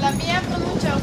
La mia pronuncia un